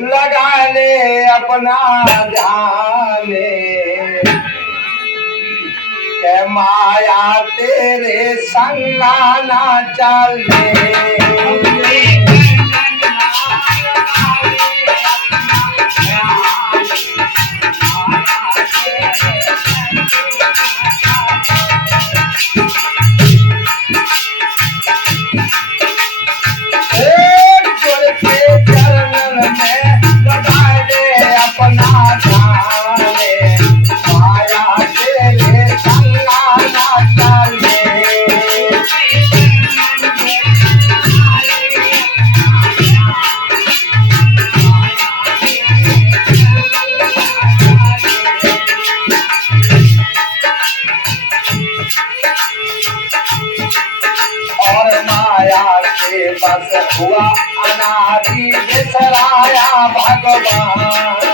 लगा ले अपना ध्यान के माया तेरे संग ना चले। बस हुआ अनादि बिसराया भगवान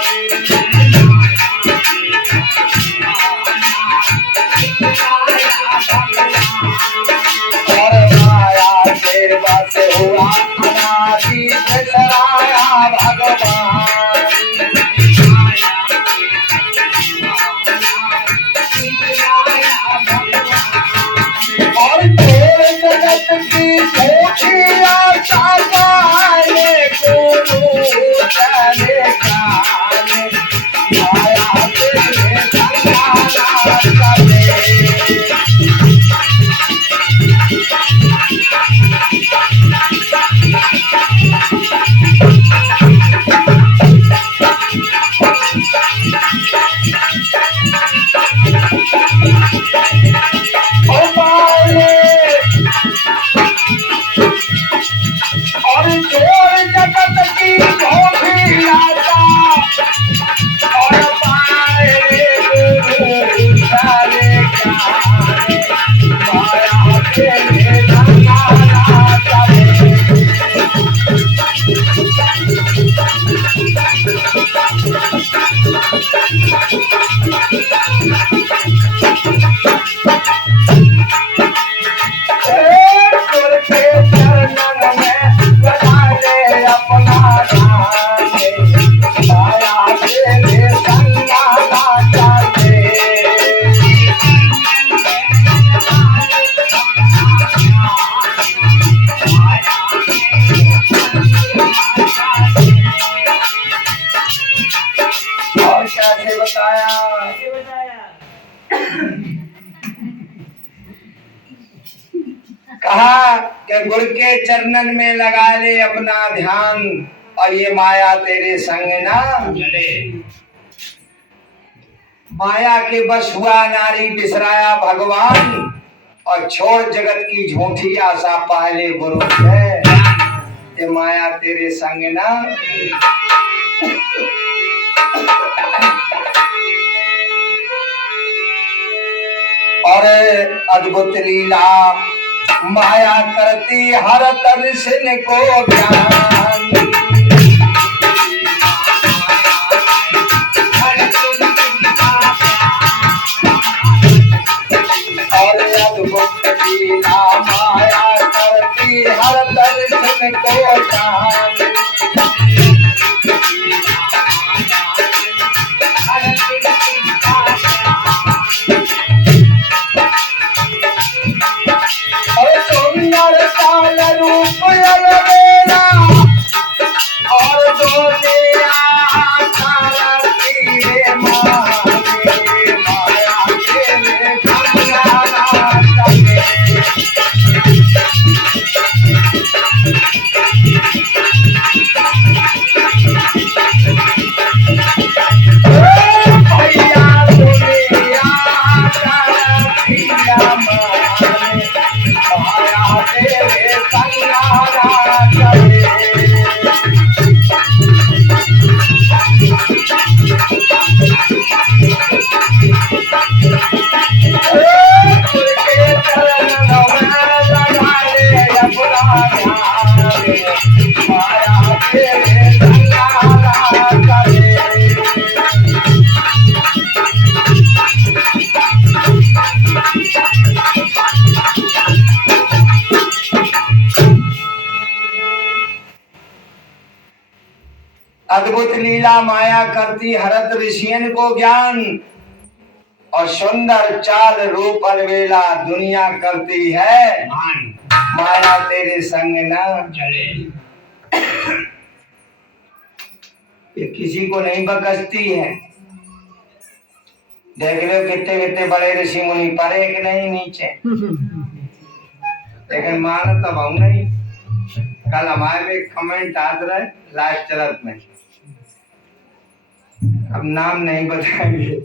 और माया के बस हुआ अनादि बिसराया भगवान और तेरे जगत की झूठी आशा पाए गुरु चले जाने माया तेरे संगाना चले। और चोर जगत की झूठी आशा और पाए गुरु चले जाने माया तेरे संगाना चले। और कैसे बताया कहा कि गुरु के चरणन में लगा ले अपना ध्यान और ये माया तेरे संग ना चले। माया के बस हुआ नारी बिसराया भगवान और छोड़ जगत की झूठी आशा पहले गुरु है ये माया तेरे संग ना। और अद्भुत लीला माया करती हर दर्शन को ज्ञान और अद्भुत लीला माया करती हर दर्शन को ज्ञान सुंदर काल रूप अलबेला अद्भुत लीला माया करती हरत ऋषियन को ज्ञान, और सुंदर चाल रूप अलबेला दुनिया करती है माया तेरे संग ना चले। ये किसी को नहीं बकसती है। देख लो कितने कितने बड़े ऋषि मुनि पड़े कि नहीं नीचे, लेकिन मान तब हम नहीं। कल हमारे में कमेंट आते रहे लाइव चलत में, अब नाम नहीं बताएंगे।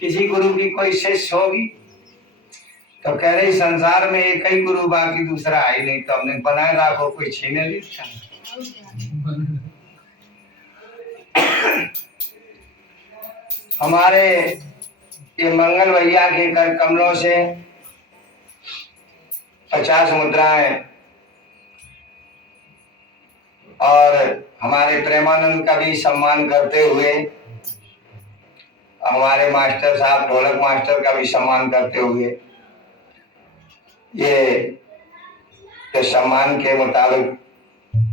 किसी गुरु की कोई शिष्य होगी तो कह रही संसार में एक ही गुरु बाकी दूसरा है ही नहीं, तो हमने बनाए रखो कोई छीने ली। हमारे ये मंगल भैया के कर कमलों से 50 मुद्राएं, और हमारे प्रेमानंद का भी सम्मान करते हुए, हमारे मास्टर साहब ढोलक मास्टर का भी सम्मान करते हुए ये सम्मान के मुताबिक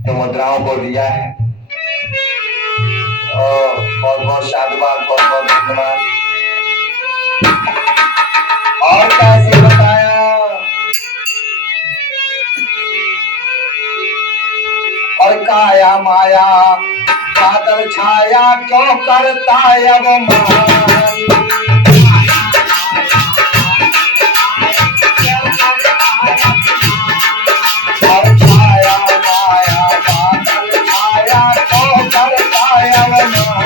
तो मुद्राओं को दिया है। और बहुत बहुत साधुवाद, बहुत बहुत धन्यवाद। और कैसे बताया, और काया माया बादल छाया क्यों करता अब मान। और छाया माया बादल छाया क्यों करता अब मान।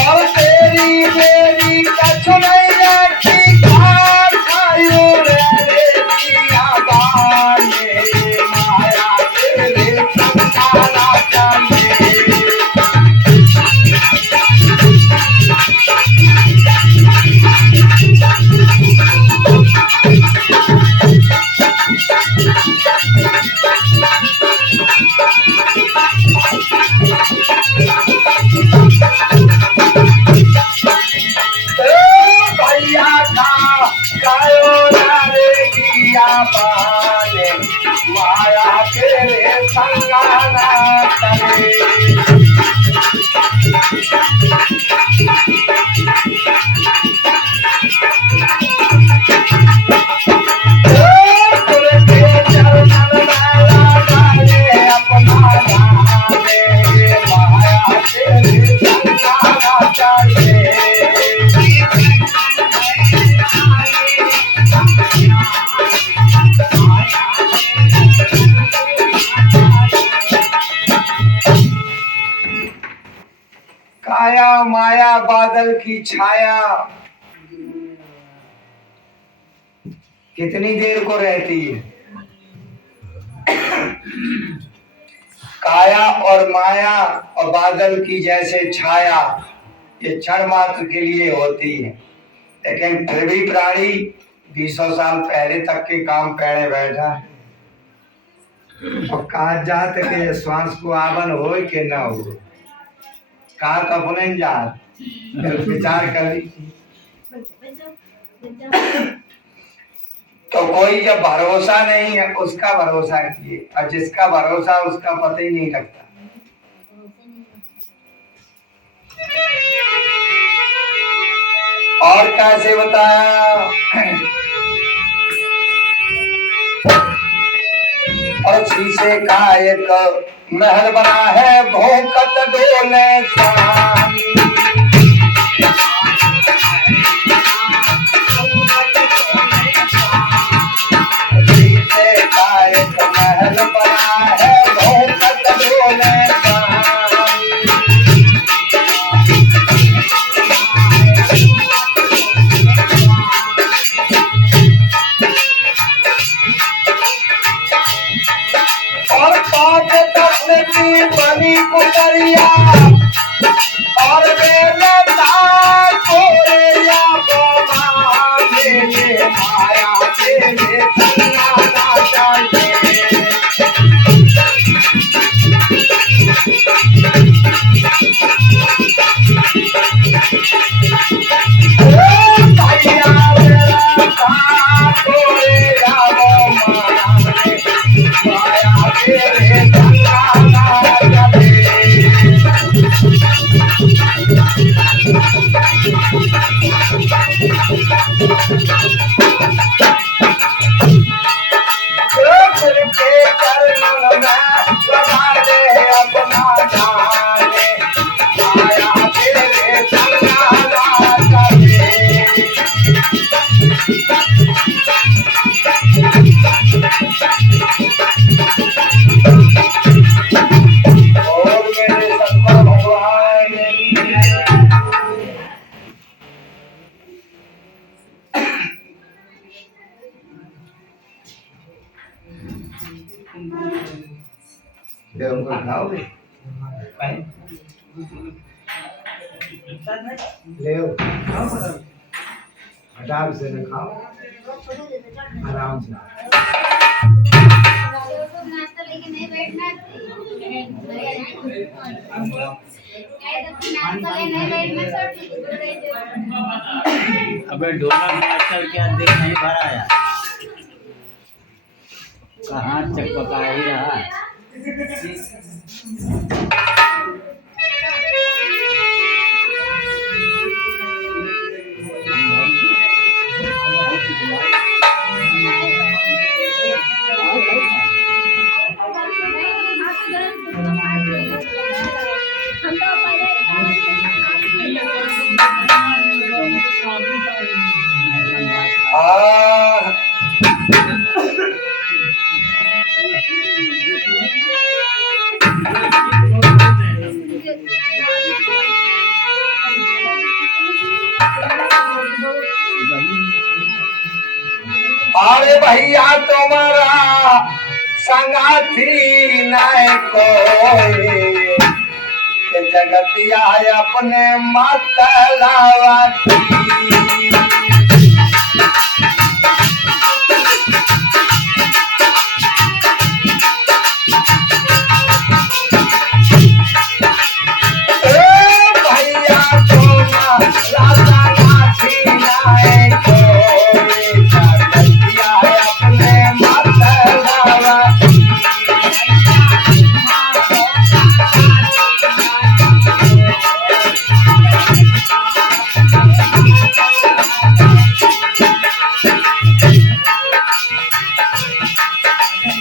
और तेरी मेरी कछुनैया की खार खायो रे दिया बाने, माया तेरे संसारा चले। भैया था गायो रे दिया बाने, माया तेरे संगाना चले। काया माया बादल की छाया कितनी देर को रहती है। काया और माया और बादल की जैसे छाया ये क्षण मात्र के लिए होती है, लेकिन फिर भी प्राणी 200 साल पहले तक के काम पहले बैठा है। और कहा जात के श्वास को आवन हो कि न हो, कहा तो अपने जात विचार कर ली। तो कोई जब भरोसा नहीं है उसका भरोसा किए, और जिसका भरोसा उसका पता ही नहीं लगता। और कैसे बताया, और शीशे का एक महल बना है भौंकत डोले स्वामी। शीशे का एक महल बना है भौंकत डोले स्वामी। और पाँच तत्व की बनी कुतरिया, और भैया मेरा कोरे रामो माने माया तेरे जंगला चले। फिर के चरणों में लगा दे अपना जाने माया तेरे जंगला चले। और मेरे शंकर भगवान ले उनको खाओगे ले आराम से न खाओ आराम से नाश्ता लेके नहीं बैठना अबे डोला में आजकल क्या देख नहीं भरा है, कहाँ चकपका ही रहा है। अरे भैया तुम्हारा संगाथी नहीं कोई जगतिया अपने मतलावा की। भैया तुम्हारा संगाथी नहीं कोई जगतिया अपने मतलावा की।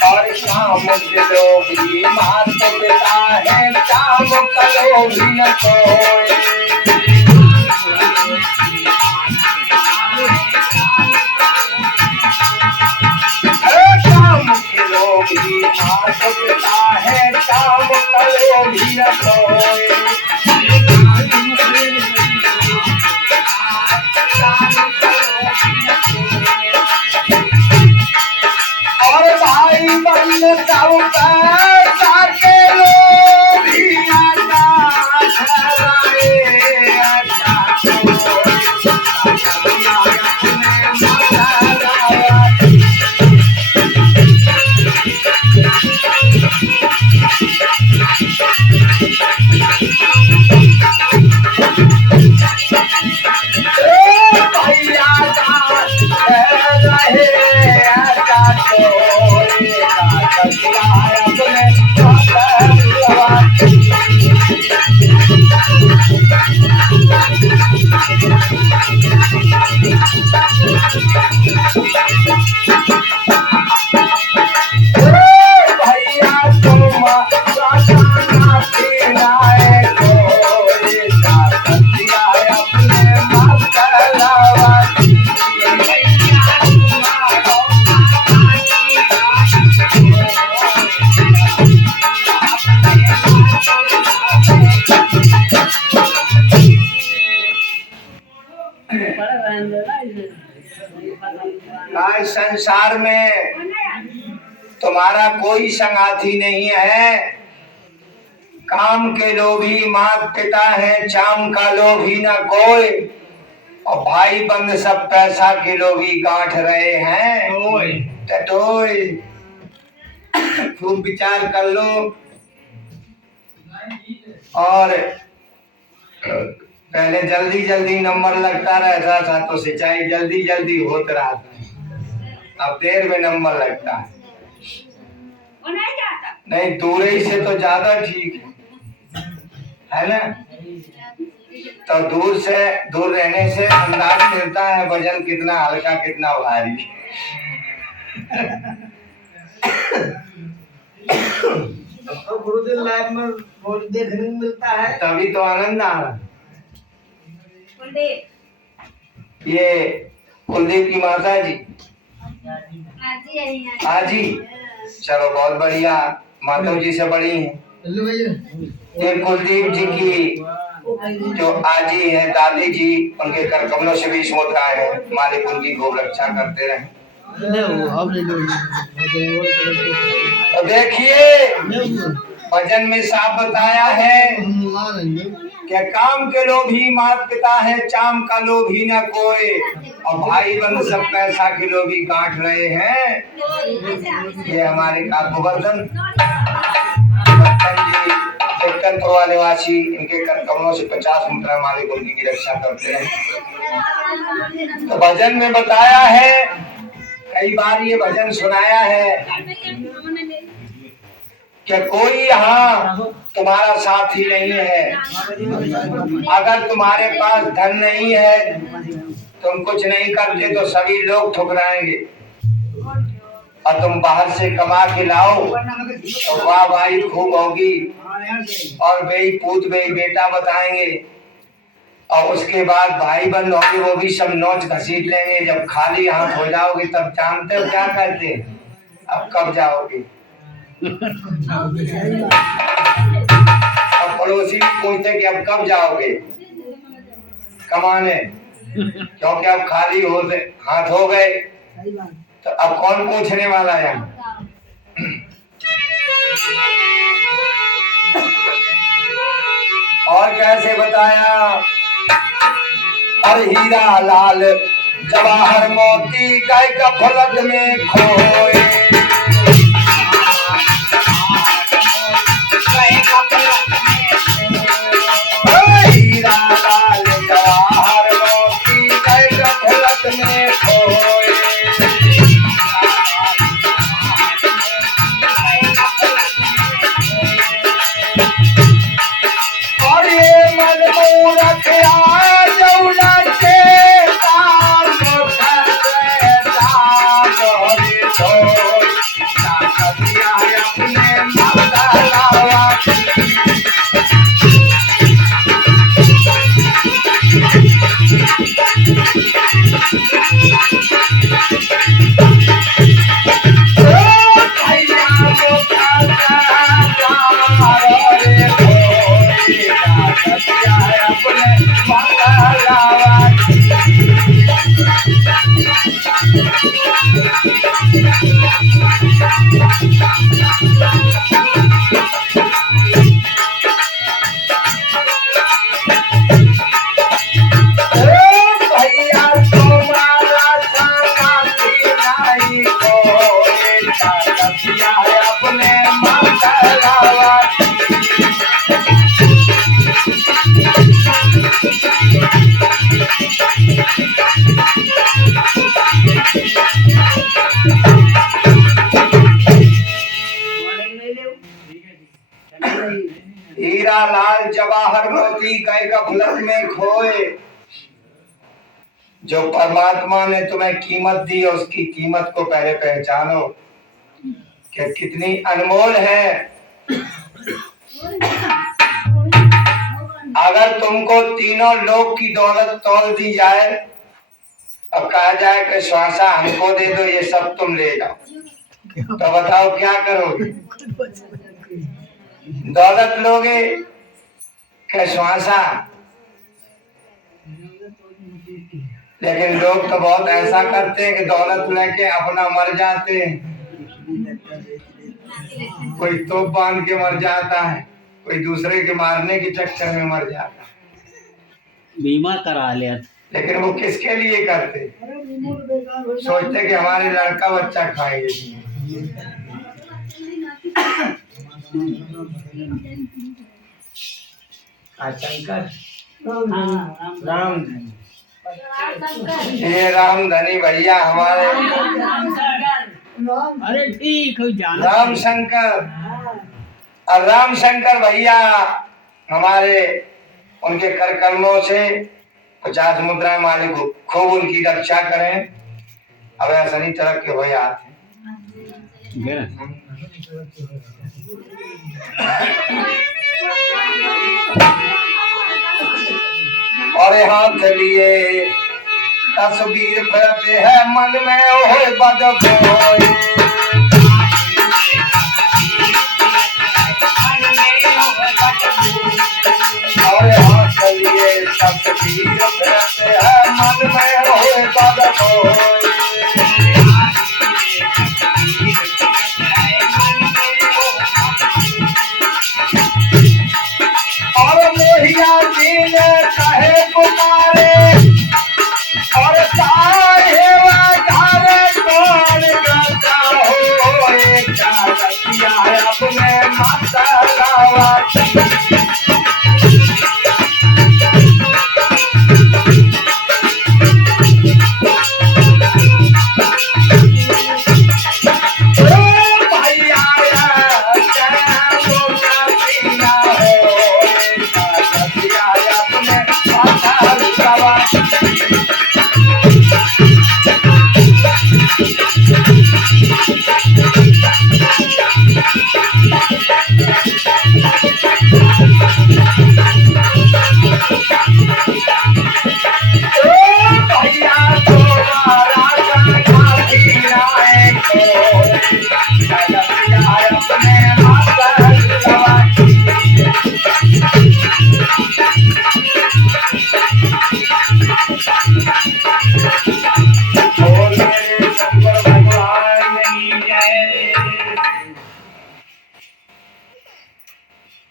और शाम कलो भी मात पिता है शाम कलो भी न सोए। शाम कलो भी मात पिता है शाम कलो भी न सोए। और भाई बन सब पैसा के लोग भी आकाश हराए आकाश भैया रहे भैया तुम अपने मतलावा आज संसार में तुम्हारा कोई संगाती नहीं है। काम के लोभी मात पिता है चाम का लोभी न कोई। और भाई बंद सब पैसा के लोभी गांठ रहे हैं। टटोय खूब विचार कर लो और पहले जल्दी जल्दी नंबर लगता रहता था तो सिंचाई जल्दी जल्दी होता रहा था, अब देर में नंबर लगता है। नहीं, दूर ही से तो ज्यादा ठीक है ना। तो दूर रहने से अंदाज मिलता है वजन कितना हल्का कितना भारी। तो गुरुदेव लाइफ में रोज देखने को मिलता है, तभी तो आनंद आ रहा। कुलदीप ये कुलदीप की माता जी आजी है आजी, चलो बहुत बढ़िया, माता जी से बड़ी हैं। हेलो भैया, ये कुलदीप जी की जो आजी है दादी जी, उनके कर कमलों से भी मुद्राएं हैं, मालिक उनकी खूब रक्षा करते रहे। तो देखिए भजन में साफ बताया है कि काम के लोभी मात पिता है, चाम का लोभी न कोई, और भाई बंद सब पैसा के लोभी काट रहे हैं। ये हमारे गोवर्धन जी टेक्टनपुरा निवासी, इनके कर कमलों से 50 मुद्रा मालिक उनकी भी रक्षा करते हैं। तो भजन में बताया है, कई बार ये भजन सुनाया है कि कोई यहाँ तुम्हारा साथी नहीं है। अगर तुम्हारे पास धन नहीं है, तुम कुछ नहीं करते तो सभी लोग ठुकराएंगे, और तुम बाहर से कमा के लाओ तो वाह भाई खूब होगी, और बेई पूत बेई बेटा बताएंगे, और उसके बाद भाई बंद होंगे, वो भी सब नोच घसीट लेंगे। जब खाली हाथ हो जाओगे तब जानते हो क्या करते, अब कब जाओगे। अब पड़ोसी भी पूछते कि अब कब जाओगे कमाने, क्योंकि अब खाली होते हाथ हो गए, तो अब कौन पूछने वाला है। और कैसे बताया, और हीरा लाल जवाहर मोती गाय का फलक में खोए, हीरा लाल जवाहर मोती गाय का फलक में खोए। और ये मन मूरख आज उलटे काम करते जागरे तो ताकतिया अपने मगलावा। हीरा लाल जवाहर मोती गाय का फलक में खोए। जो परमात्मा ने तुम्हें कीमत दी है, उसकी कीमत को पहले पहचानो कि कितनी अनमोल है। अगर तुमको तीनों लोक की दौलत तोड़ दी जाए और कहा जाए कि श्वासा हमको दे दो, ये सब तुम ले जाओ, तो बताओ क्या करोगे। दौलत लोगे कि श्वासा। लेकिन लोग तो बहुत ऐसा करते हैं कि दौलत लेके अपना मर जाते हैं। कोई तोप बांध के मर जाता है, कोई दूसरे के मारने के चक्कर में मर जाता है। बीमा करा लिया। लेकिन वो किसके लिए करते, सोचते कि हमारे लड़का बच्चा खाएंगे। शंकर राम ये रामधनी भैया हमारे अरे ठीक है जान राम शंकर। और राम शंकर भैया हमारे उनके कर कमलों से 50 मुद्राएं मालिक खूब उनकी रक्षा करें। अब ऐसा नहीं तरक के हो यार। और हाथ लिए तस्वीर फिरते है मन में ओहे बदबोए। और हाथ लिए तस्वीर फिरते है मन में ओहे बदबोए। और मोहिया जी ने कहे पुकारे और साहे घर कौन गाता हो क्या अपने माता लावा।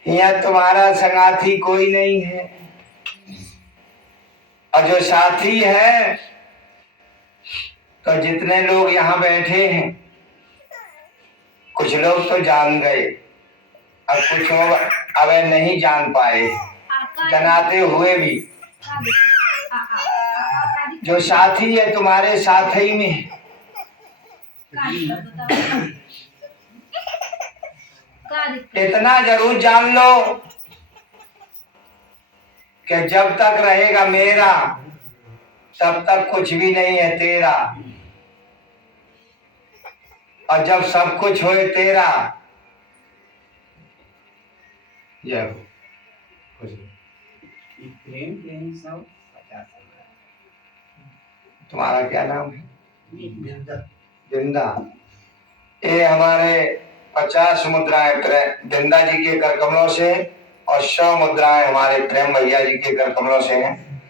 यहाँ तुम्हारा संगाती कोई नहीं है और जो साथी है तो जितने लोग यहाँ बैठे हैं कुछ लोग तो जान गए और कुछ लोग अब नहीं जान पाए जनाते हुए भी। जो साथी है तुम्हारे साथ ही में इतना जरूर जान लो कि जब तक रहेगा मेरा तब तक कुछ भी नहीं है तेरा। और जब सब कुछ होए तेरा तुम्हारा क्या नाम है? बिंदा। ये हमारे 50 मुद्राएं बिंदा जी के कर कमलों से और 100 मुद्राएं हमारे प्रेम भैया जी के कर कमलों से हैं।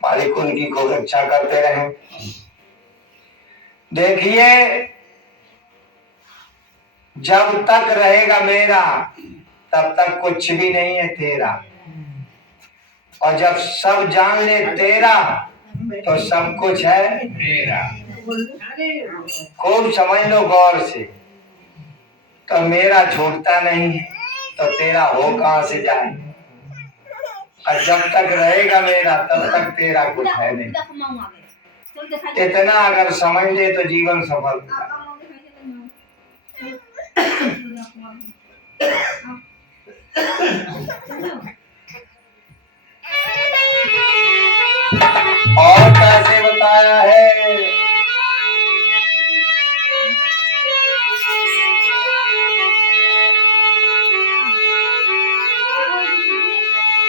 मालिक उनकी खूब रक्षा करते रहे। देखिए जब तक रहेगा मेरा तब तक कुछ भी नहीं है तेरा। और जब सब जान ले तेरा तो सब कुछ है मेरा। खूब समझ लो गौर से। तो मेरा छूटता नहीं तो तेरा हो कहां से जाए। और जब तक रहेगा मेरा तब तक तेरा कुछ है नहीं। इतना अगर समझ ले तो जीवन सफल। और कैसे बताया है?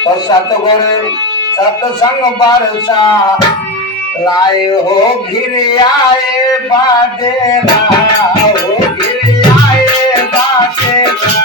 तो सतगुर सत्संग बरसा लाए हो घिर आए बाडेरा हो घिर आए बाडेरा।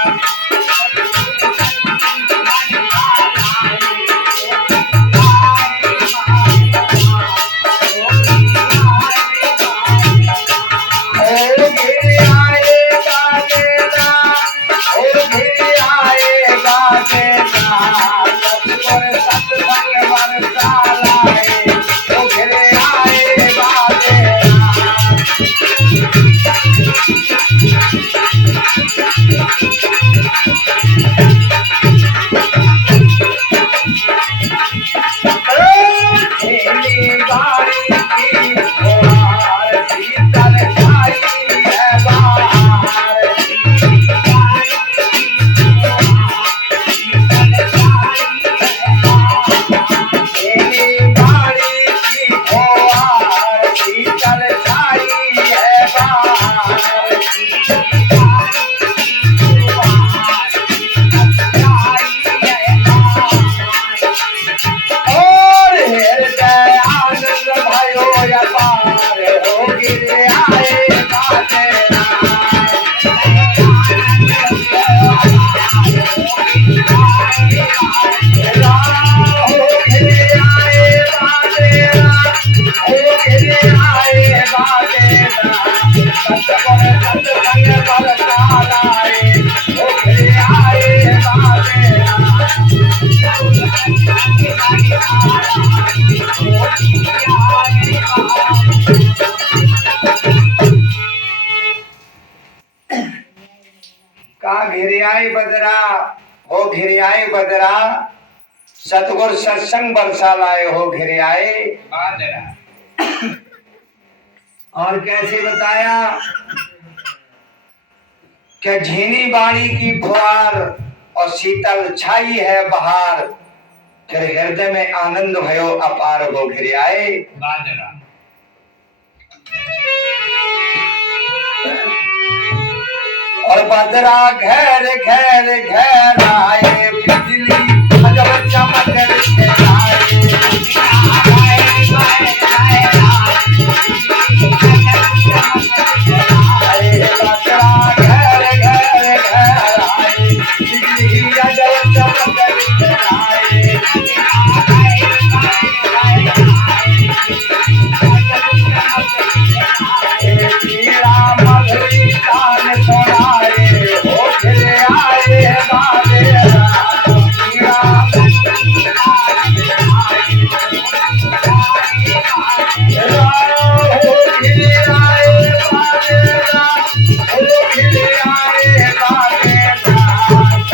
अपार हो गिर आए बादरा का घिरे आए बदरा हो घिरे आए बदरा सतगुर सत्संग बरसा लाए हो घिरे आए बादरा। और कैसे बताया कि झीनी बाणी की फुहार और शीतल छाई है बहार फिर हृदय में आनंद भयो अपार हो घिरे आए बादरा। और बदरा घेर घेर घेर आए बिजली जब चमक दिखाए बदरा घेर घेर घेर आए बिजली जब चमक दिखाए मीरा मधुरी तान सुनाए हो घिरे आए बादरा मीरा हो घिरे आए बादरा हो घिरे आए बादरा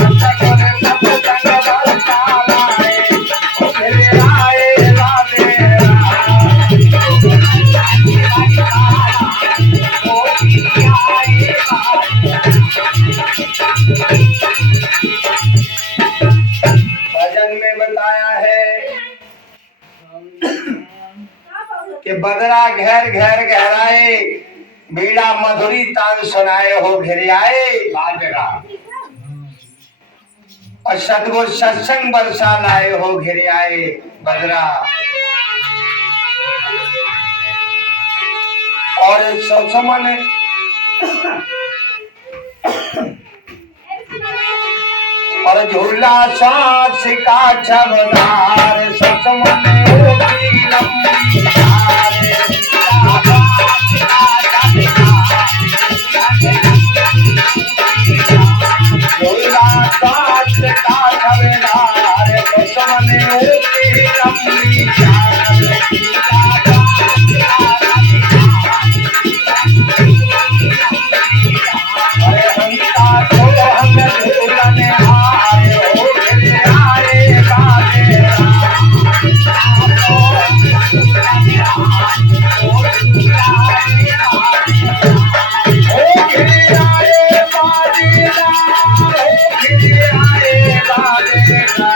सतगुर सत्संग बरसा लाए हो घिरे आए बादरा भजन में बताया है कि बदरा घेर घेर गहराए बीड़ा मधुरी तान सुनाए हो घिरे आए बादरा और सतगुर सत्संग बरसा लाए हो घिरे आए बदरा। और सुमन और झूला सांस का छबदार सुमन होगी लंबी धार झूला सांस का छबदार सुमन होगी लंबी धार अरे हंसा तो हम झूलने आए हो घिरे आए बादरा हो घिरे आए बादरा हो घिरे आए बादरा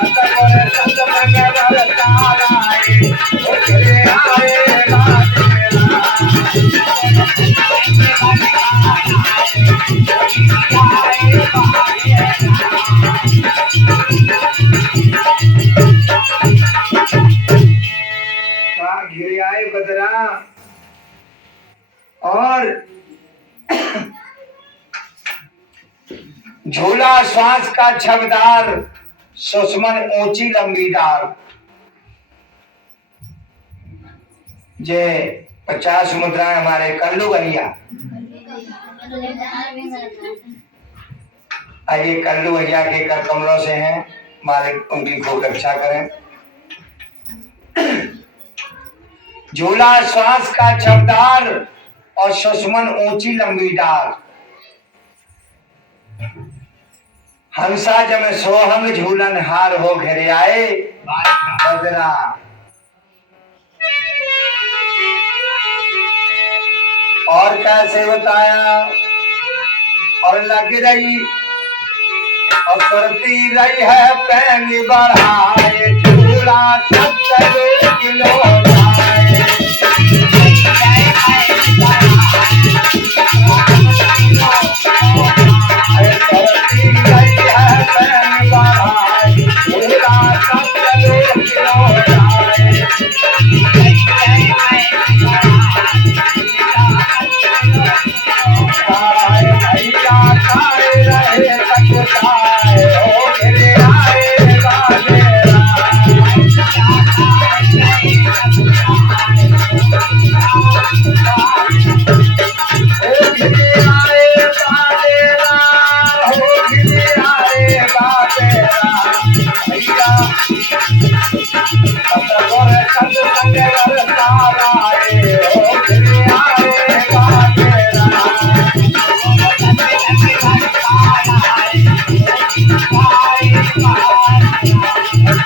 सतगुर सत्संग बरसा लाए हो घिरे आए बादरा। का घिरे आए बदरा और झूला श्वास का छबदार सुषमन ऊंची लंबीदार जे 50 मुद्राएं हमारे कल्लू भैया आइए कल्लू भैया के कर कमरों से हैं मालिक उनकी खूब रक्षा करें। झूला श्वास का छबदार और सुषमन ऊंची लंबीदार हंसा जम सोहंग झूलन हार हो घिरे आए बदरा। और कैसे बताया और लग रही और करती रही है पैंग बढ़ाए झूला 70 किलो घिरे आए बाबेरा, हो घिरे आए बाबेरा, भैया सतगुर सत्संग बरसाना रे, हो घिरे आए बाबेरा।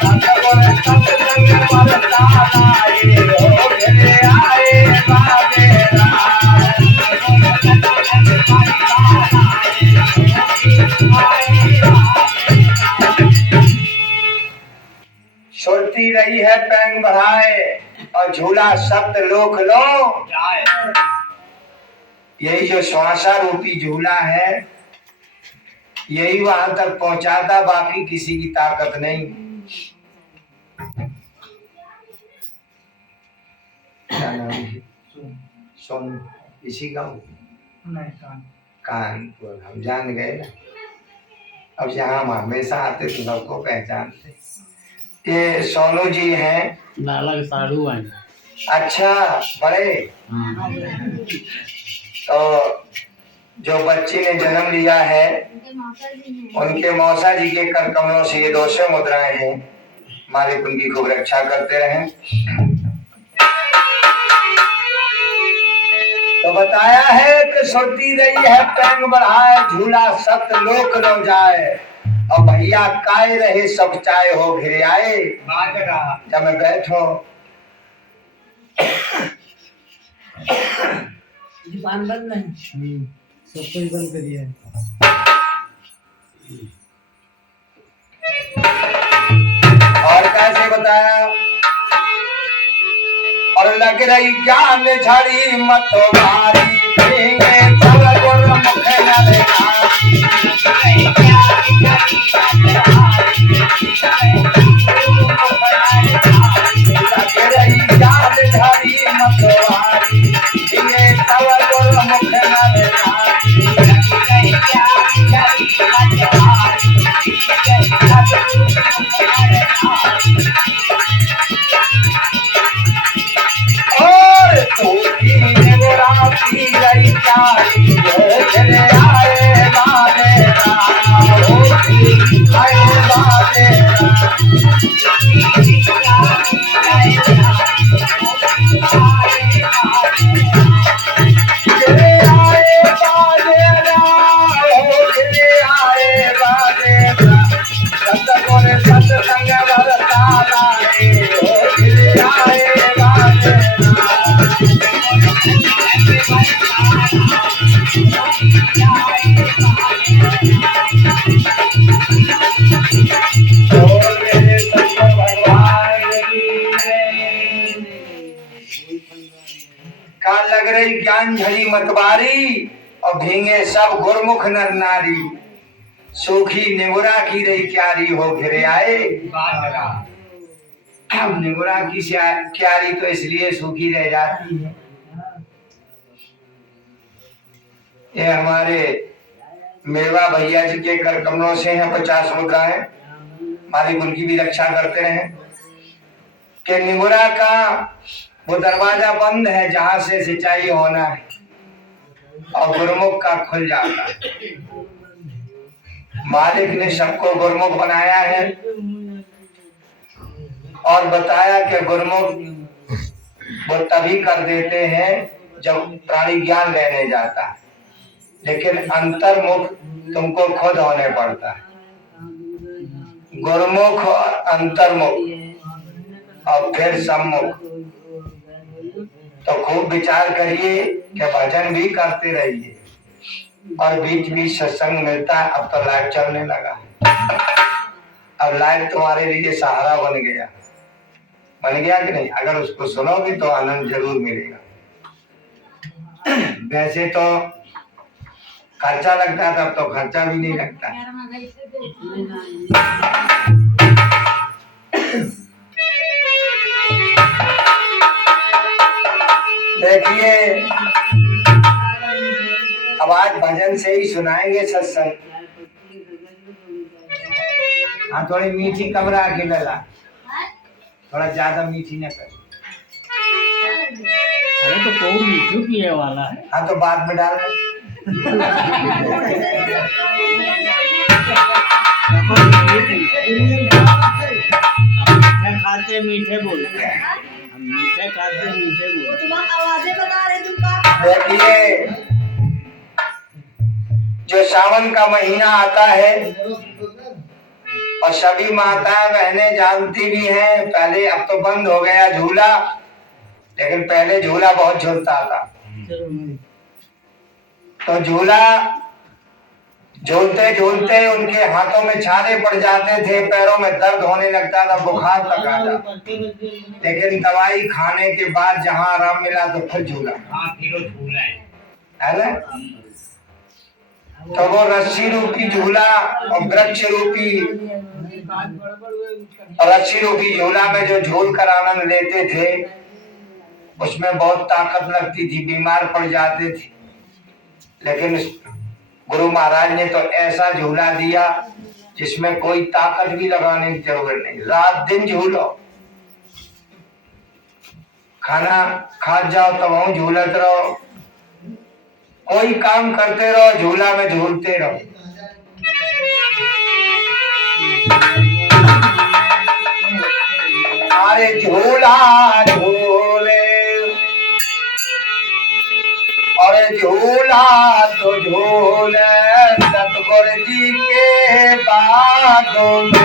सतगुर सत्संग बरसाना रे, हो घिरे आए बाबेरा। सुरती रही है पैंग बढ़ाए और झूला सप्त लोक लो जाए। यही जो श्वासा रूपी झूला है यही वहां तक पहुंचाता, बाकी किसी की ताकत नहीं। क्या नाम है? सोन इसी का कानपुर, हम जान गए ना। अब यहाँ हम हमेशा आते तो सबको पहचानते। ये सोनू जी हैं, लाला के साधु हैं। अच्छा बड़े। हाँ। तो जो बच्चे ने जन्म लिया है उनके मौसा जी के कर कमलों से ये 200 मुद्राएं हैं। मालिक उनकी खूब रक्षा करते रहें। तो बताया है कि सुरती रही है पैंग बढ़ाए, झूला सप्त लोक लो जाए, और भैया काय रहे सब चाय हो घिरे आए। जब मैं बैठो दुकान बंद नहीं, सब कुछ बंद करिए। और कैसे बताया, और लग रही ज्ञान झड़ी मतवारी, भीगे तब गुर मुख न दिखाई। लग रही ज्ञान झड़ी मतवारी, भीगे तब गुर मुख न दिखाई। और तूती निगरा पी गई प्यारी, घिरे आए बाबेरा, हो आए बाबेरा। घिरे आए बाबेरा, हो घिरे आए बाबेरा। सतगुर सत्संग बरसाना रे, हो घिरे आए बाबेरा। और मेरे सतगुर भगवान की जय। का लग रही ज्ञान झड़ी मतवारी, और भींगे सब गुरमुख नर नारी। सूखी निगुरा की रही क्यारी, हो घिरे आए बाबेरा। अब निगुरा की क्यारी तो इसलिए सूखी रह जाती है। ये हमारे मेवा भैया जी के कर कमलों से हैं 50 मुद्राएं। मालिक उनकी भी रक्षा करते हैं। कि निगुरा का वो दरवाजा बंद है जहां से सिंचाई होना है, और गुरमुख का खुल जाता है। मालिक ने सबको गुरमुख बनाया है और बताया कि गुरमुख वो तभी कर देते हैं जब प्राणी ज्ञान लेने जाता है, लेकिन अंतर्मुख तुमको खुद होने पड़ता है। गुरमुख और अंतर्मुख और फिर सम्मुख। तो खूब विचार करिए कि भजन भी करते रहिए और बीच बीच सत्संग मिलता है। अब तो लाइव चलने लगा, अब लाइव तुम्हारे लिए सहारा बन गया कि नहीं? अगर उसको सुनोगे तो आनंद जरूर मिलेगा। वैसे तो खर्चा लगता था, अब तो खर्चा भी नहीं लगता। देखिए अब आज भजन से ही सुनाएंगे सत्संग। हाँ थोड़ी मीठी कमरा के लला, थोड़ा ज्यादा मीठी न कर। तो बहुत मीठू पिए वाला है। हाँ तो बाद में डाल मीठे खाते मीठे बोलते हैं, हम मीठे खाते मीठे बोलते हैं। आवाजें बता रहे तुम का देखिए, जो सावन का महीना आता है और सभी माताएं बहनें जानती भी हैं, पहले अब तो बंद हो गया झूला, लेकिन पहले झूला बहुत झूलता था। तो झूला झूलते झूलते उनके हाथों में छाले पड़ जाते थे, पैरों में दर्द होने लगता था, बुखार तक आ जाता। लेकिन दवाई खाने के बाद जहाँ आराम मिला तो फिर झूला। हाँ फिर झूला है ना? तो वो रस्सी रूपी झूला और वृक्ष रूपी रस्सी रूपी झूला में जो झूल कर आनंद लेते थे, उसमें बहुत ताकत लगती थी, बीमार पड़ जाते थे। लेकिन गुरु महाराज ने तो ऐसा झूला दिया जिसमें कोई ताकत भी लगाने की जरूरत नहीं, रात दिन झूलो, खाना खा जाओ तो वहां झूलत रहो, कोई काम करते रहो, झूला में झूलते रहो। अरे झूला झूले, अरे झूला तो झूले सतगुरु जी के बागों में।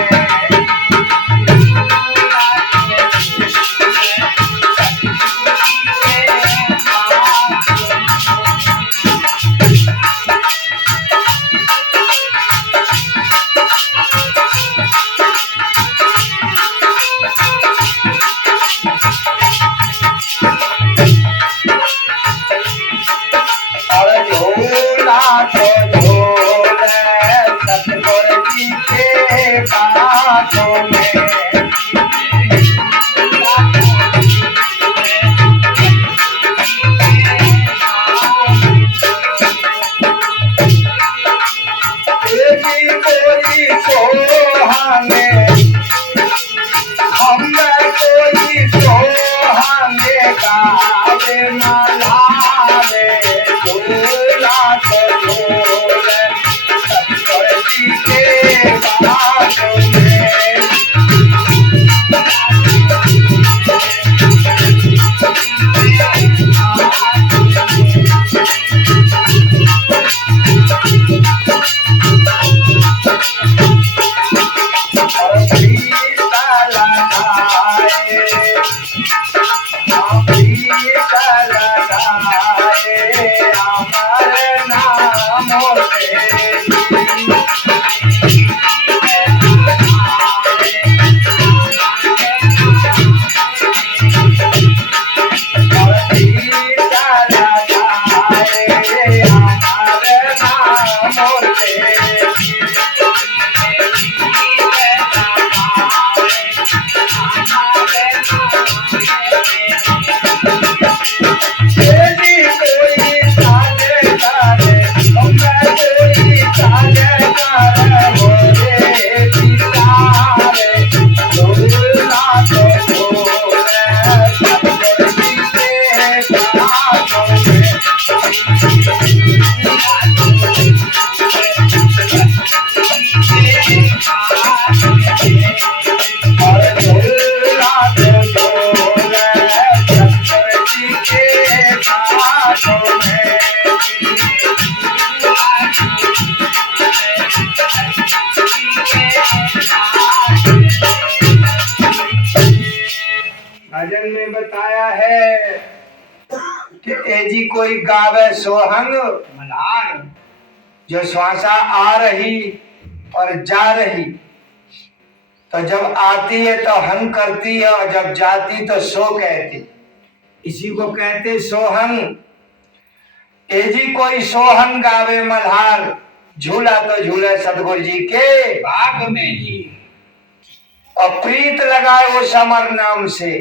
भजन में बताया है कि एजी कोई गावे सोहंग मल्हार, जो श्वासा आ रही और जा रही, तो जब आती है तो हंग करती है और जब जाती तो सो कहती, इसी को कहते सोहंग। एजी कोई सोहंग गावे मल्हार, झूला तो झूले सतगुरु जी के बाग में जी, और प्रीत लगाए वो समर नाम से,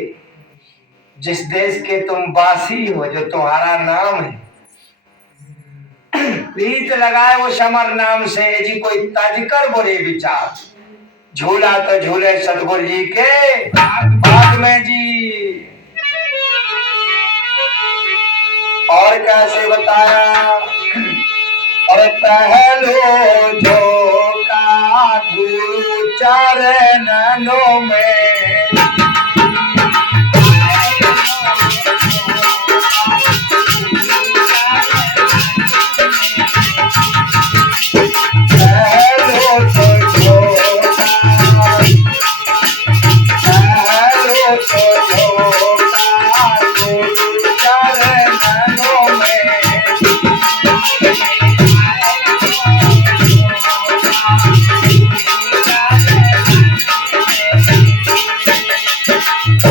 जिस देश के तुम वासी हो, जो तुम्हारा नाम है। प्रीत लगाए वो समर नाम से, जी कोई तज कर बुरे विचार, झूला तो झूले सतगुरु जी के बाग में जी। और कैसे बताया, और पहलो झोंका गुरु चरणों में, पहलो झोंका गुरु चरणों में,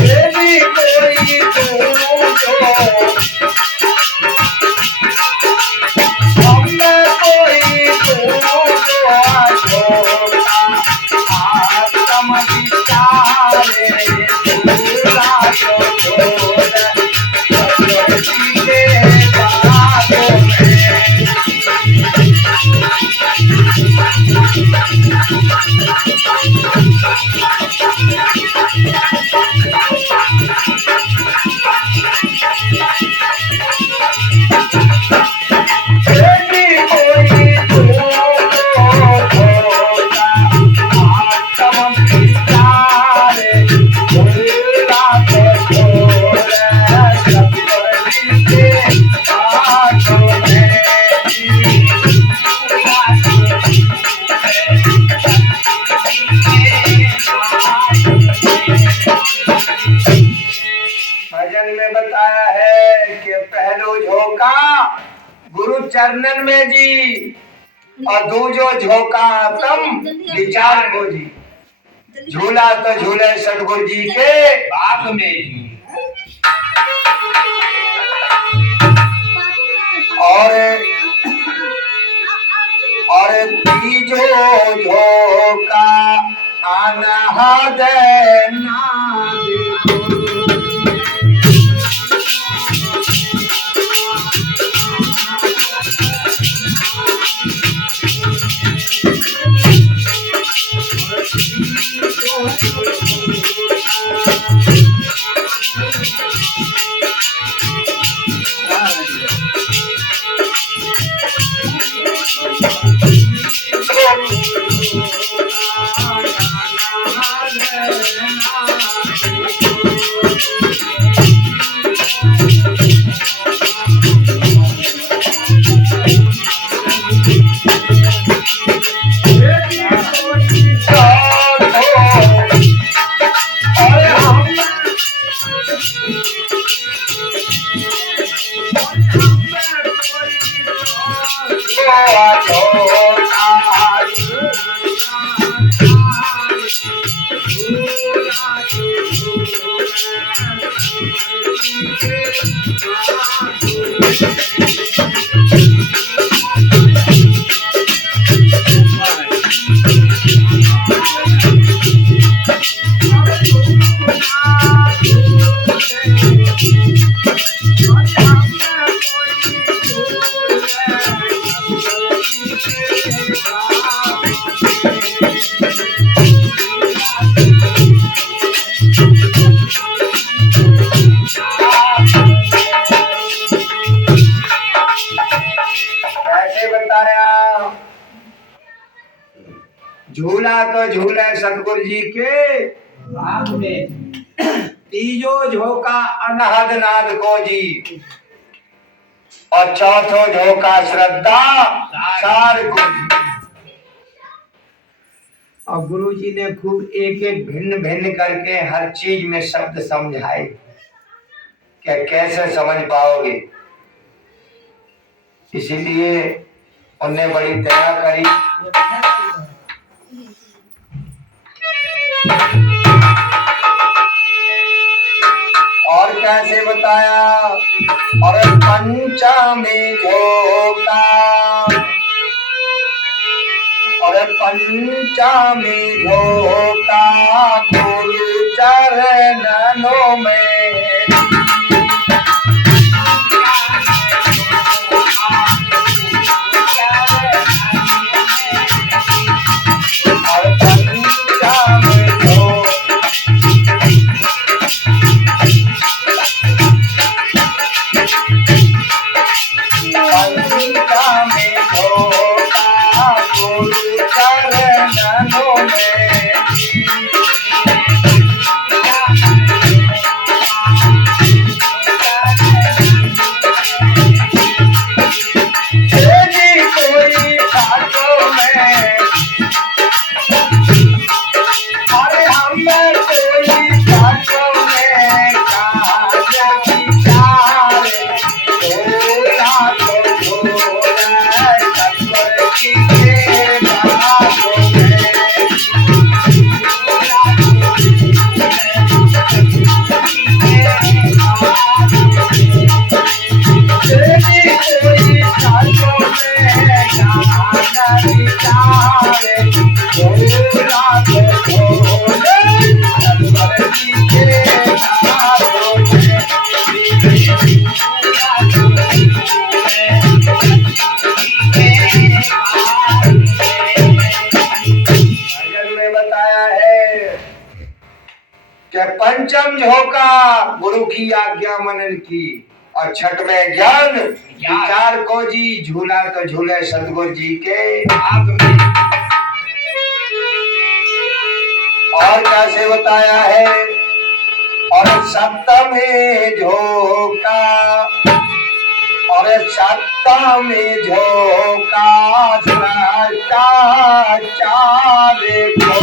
यदि कोई तुझो हमें कोई तुझो झोंका आत्म विचारे पूरा तो छोड़ प्रकृति के बागों में। यदि कोई तुझो झोंका आत्म विचारे पूरा तो छोड़ प्रकृति के बागों में। भजन में बताया है कि पहलो झोंका गुरु चरणन में जी, और दूजो झोंका तुम विचार को जी। झूला तो झूले सतगुरु जी के बाग में जी, और तीजो झोंका अनहद नाद झूला तो झूले सतगुरु जी के बाग में, तीजो झोंका अनहद नाद को जी, और चौथो झोंका श्रद्धा सार को। और गुरु जी ने खूब एक एक भिन्न भिन्न करके हर चीज में शब्द समझाए, क्या कैसे समझ पाओगे। इसीलिए उन्हें बड़ी दया करी। और कैसे बताया, और पंचमी झोंका, और पंचमी झोंका गुरु चरणों में, और पंचमी समझोका गुरु की आज्ञा मनन की। और छठ में ज्ञान विचार को जी झूला तो झूले सतगुरु जी के आग में। और कैसे बताया है, और सप्तमी झोंका, और सप्तमी झोंका चार को।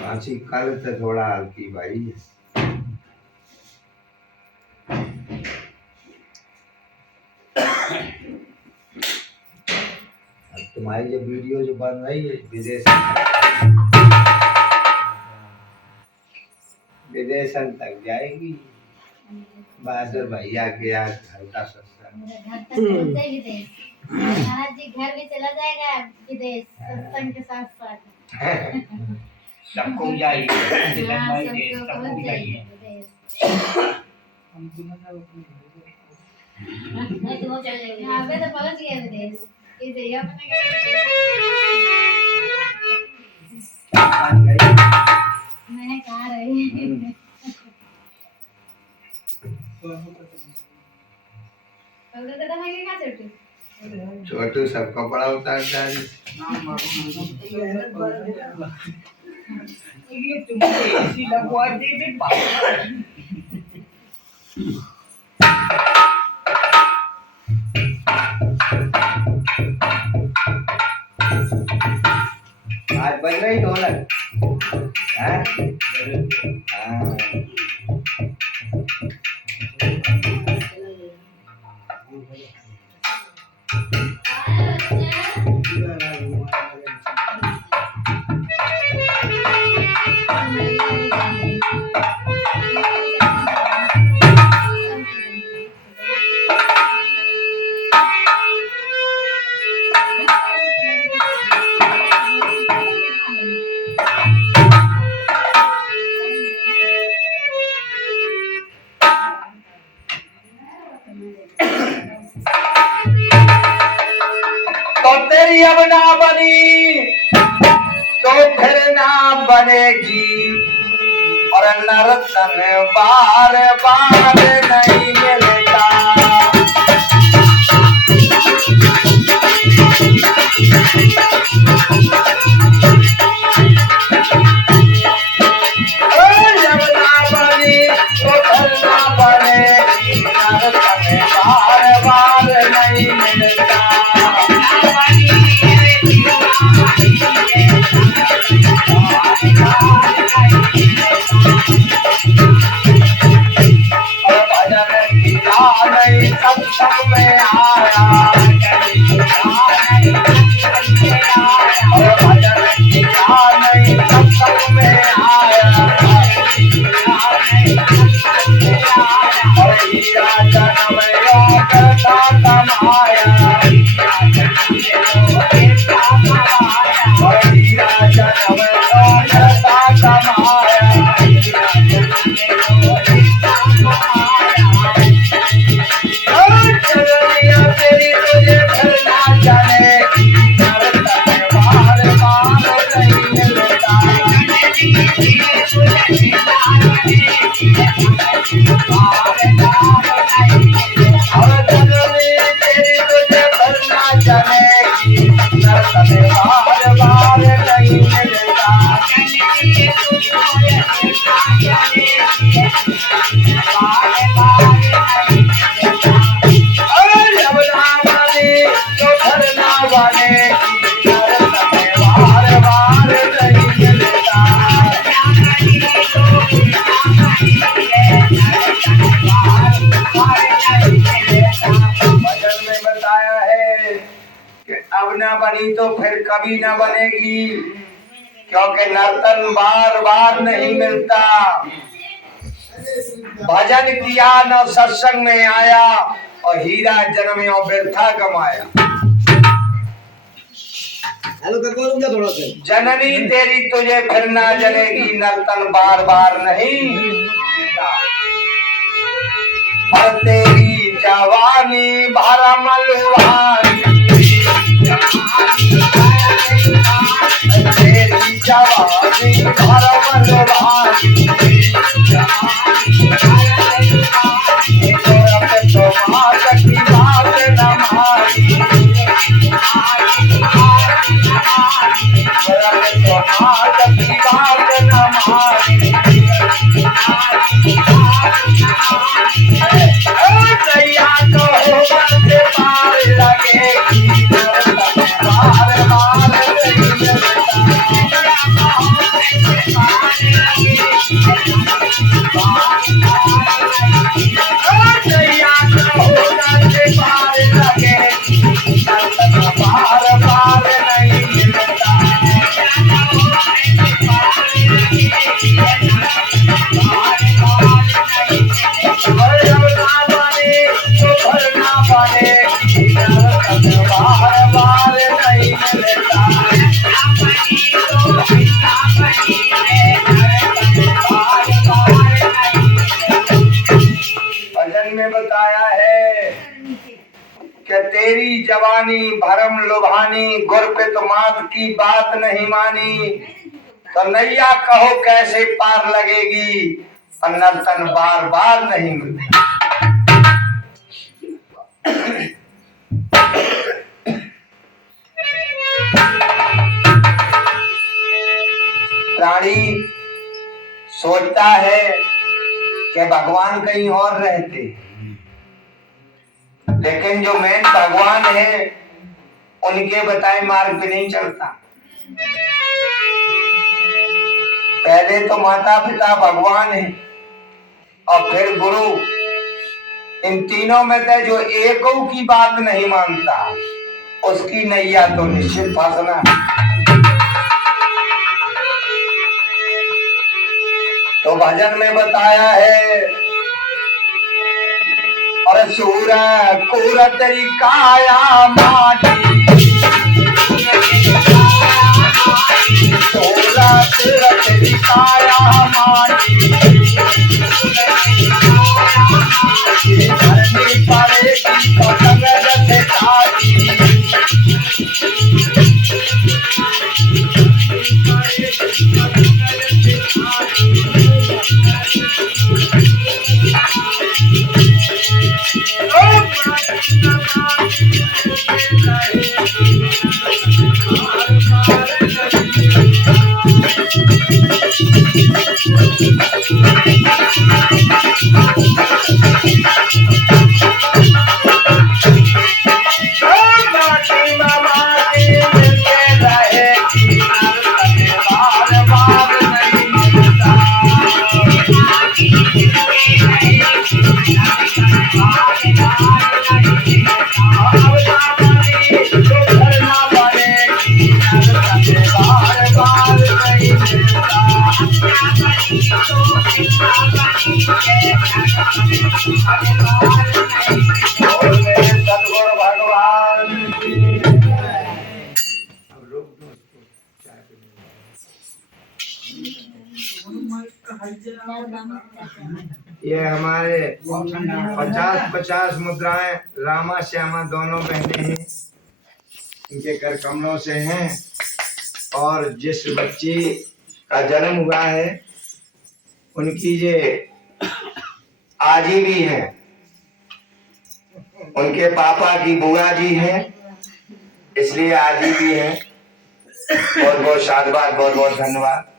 खांसी कल तो थोड़ा हल्की भाई। अब तुम्हारी जो वीडियो जो बन रही है विदेशन तक जाएगी। बहादुर भैया के आज हल्का सत्संग महाराज जी घर भी चला जाएगा विदेश सत्संग के साथ साथ। सबको जाइए हाँ, सबको पहुंच जाइए विदेश। यहाँ पे तो पहुंच गए विदेश। इधर अपने मैं कहाँ रही। छोटू सब कपड़ा उतार डाली। ये तुमको एसी लगवा दे आज बन रही ढोलक हाँ? हाँ। तो तेरी अब ना बनी तो फिर ना बनेगी। और नर्तन बार बार नहीं मिलता। जब ना बनी तो घर ना बनेगी, नर्तन बार बार नहीं मिलता। नहीं सत्संग में आया, और भजन किया नहीं सत्संग में आया, और हीरा जन्म यो करता कमाया, और हीरा जन्म यो करता कमाया। तेरी तुझे घर ना जाने, नर्तन बार बार नहीं मिलता। और जननी तेरी तुझे घर ना जाने, नर्तन बार बार नहीं मिलता। भजन में बताया है कि अब ना बनी तो फिर कभी ना बनेगी, क्योंकि नर्तन बार बार नहीं मिलता। भजन किया न सत्संग में आया, और हीरा जन्म व्यर्था कमाया। जननी तेरी तुझे फिर ना जनेगी, नर्तन बार बार नहीं। और तेरी जवानी भरम लुभानी, तेरी जवानी भरम लुभानी, तो मात की बात न मानी, तो मात की बात न मानी। सैया तो बंदे पार लगेगी, नर्तन बार बार नहीं मिलता। सैया तो बंदे पार लगेगी, नर्तन बार बार नहीं मिलता। भजन में बताया है कि तेरी जवानी भरम लुभानी, गुर पे तो मात की बात नहीं मानी, तो नैया कहो कैसे पार लगेगी, और नर्तन बार बार नहीं मिलती। प्राणी सोचता है कि भगवान कहीं और रहते, लेकिन जो मेन भगवान है उनके बताए मार्ग पे नहीं चलता। पहले तो माता पिता भगवान है, और फिर गुरु। इन तीनों में से जो एकों की बात नहीं मानता, उसकी नैया तो निश्चित फंसना। तो भजन में बताया है, और सूर कुर तेरी काया माटी, सूर कुर तेरी काया माटी, धरनी पड़ेगी तो संग से काटी। ये हमारे 50-50 मुद्राएं रामा श्यामा दोनों बहनें हैं, इनके कर कमलों से हैं। और जिस बच्ची का जन्म हुआ है उनकी ये आजी भी है, उनके पापा की बुआ जी है, इसलिए आजी भी है। बहुत बहुत शाबाश, बहुत बहुत धन्यवाद।